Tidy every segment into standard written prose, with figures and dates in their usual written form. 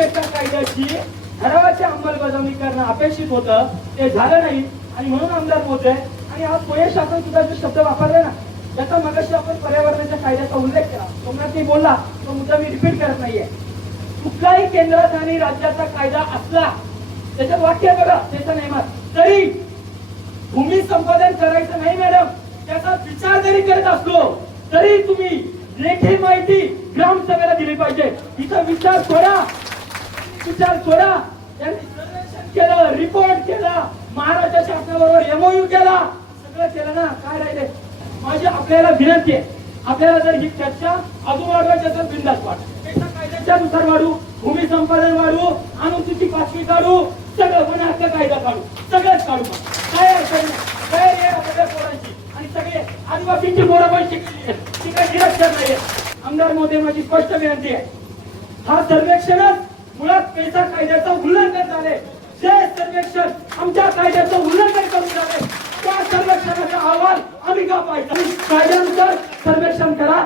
PESA कायद्याची ठरावाची अंमलबजावणी करणं अपेक्षित होतं, ते झालं नाही. आणि म्हणून आमदार महोदय आणि आज पुणे शासन सुद्धा जो शब्द वापरले ना, त्याचा मगाशी आपण पर्यावरणाच्या कायद्याचा उल्लेख केला, सोमनाथजी बोलला, तो मुद्दा मी रिपीट करत नाहीये. कुठलाही केंद्राचा आणि राज्याचा कायदा असला, त्याच्यात वाक्य बघा, त्याचा नियमात तरी भूमी संपादन करायचं नाही मॅडम, त्याचा विचार जरी करत असलो तरी तुम्ही लेखी माहिती ग्रामसभेला दिली पाहिजे. इथं विचार सोडा, त्यांनी सर्वेक्षण केलं, रिपोर्ट केला, महाराष्ट्र शासनाबरोबर एमओयू केला, सगळं केलं ना, काय राहिले? माझी आपल्याला विनंती आहे, आपल्याला जर ही चर्चा अजून वाढवायची असेल बिनधास्त वाढ, पेसा कायद्याच्या नुसार वाढू, भूमी संपादन वाढू, अनुसूचित 5वी काढू, सगळं वन हक्क कायदा काढू, सगळंच काढू. काय अडचण नाही, काय आहे आपल्या पोरांची, आणि सगळे आदिवासींची पोरं पण शिकली, ती काही निरक्षर नाहीये. आमदार महोदय, माझी स्पष्ट विनंती आहे, हा सर्वेक्षणच मुळात पेसा कायद्याचं उल्लंघन झाले. जे सर्वेक्षण आमच्या कायद्याचं उल्लंघन करून झाले, त्या सर्वेक्षणाचा अहवाल आम्ही का पाहिजे? कायद्यानुसार सर्वेक्षण करा.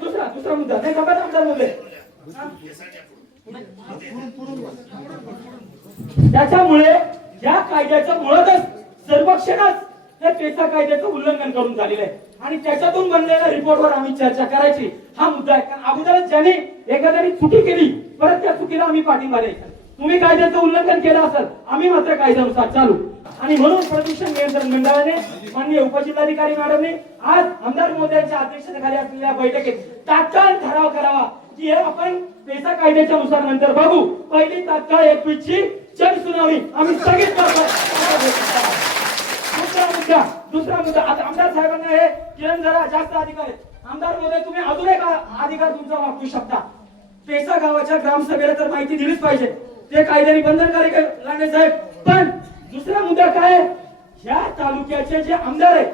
दुसरा मुद्दा नाही का आमदार महोदय, त्याच्यामुळे या कायद्याचं मुळातच सर्वेक्षणच हे पेसा कायद्याचं उल्लंघन करून झालेलं आहे. आणि त्याच्यातून बनलेल्या रिपोर्टवर आम्ही चर्चा करायची, हा मुद्दा आहे. कारण अगोदरच ज्यांनी एखाद्याने चुकी केली, परत त्या चुकीला आम्ही पाठिंबा द्यायचा. तुम्ही कायद्याचं उल्लंघन केलं असेल, आम्ही मात्र कायद्यानुसार चालू. आणि म्हणून प्रदूषण नियंत्रण मंडळाने, माननीय उपजिल्हाधिकारी मॅडमने आज आमदार महोदयांच्या अध्यक्षतेखाली असलेल्या बैठकीत तात्काळ ठराव करावा की आपण पेसा कायद्याच्या नुसार नंतर बघू, पहिली तात्काळ 21 ची जनसुनावणी आम्ही स्थगित करतो. दुसरा मुद्दा, आता आमदार साहेबांना हे किरण जरा जास्त अधिकार आहे. आमदार महोदय, तुम्ही अजून एक अधिकार तुमचा वापरू शकता. पेसा गावाच्या ग्रामसभेला तर माहिती दिलीच पाहिजे, ते कायद्याने बंधनकारक आहे लांडे साहेब. पण दुसरा मुद्दा काय आहे, या तालुक्याचे जे आमदार आहेत,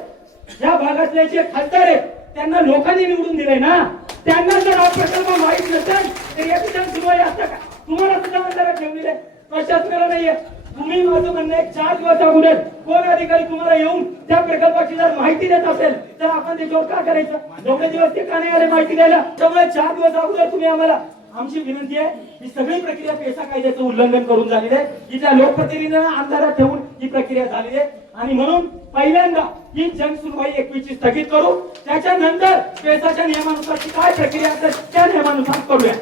या भागातले जे खासदार आहेत, त्यांना लोकांनी निवडून दिले ना, त्यांना जर हा प्रकल्प माहित नसेल तर याची सुरुवात असतं का? तुम्हाला सुद्धा आमदार ठेवलेले, प्रशासनाला नाहीये. तुम्ही, माझं म्हणणं आहे, 4 दिवस अगोदर कोण अधिकारी तुम्हाला येऊन त्या प्रकल्पाची जर माहिती देत असेल तर आपण त्याच्यावर का करायचं? एवढे दिवस ते का नाही आले माहिती द्यायला? त्यामुळे 4 दिवस अगोदर तुम्ही आम्हाला, आमची विनंती आहे, ही सगळी प्रक्रिया पेसा कायद्याचं उल्लंघन करून झालेली आहे. इथल्या लोकप्रतिनिधींना अंधारात ठेवून ही प्रक्रिया झालेली आहे. आणि म्हणून पहिल्यांदा ही जनसुनवाई 21 ची स्थगित करू, त्याच्यानंतर पेसाच्या नियमानुसार काय प्रक्रिया असेल त्या नियमानुसार करूया.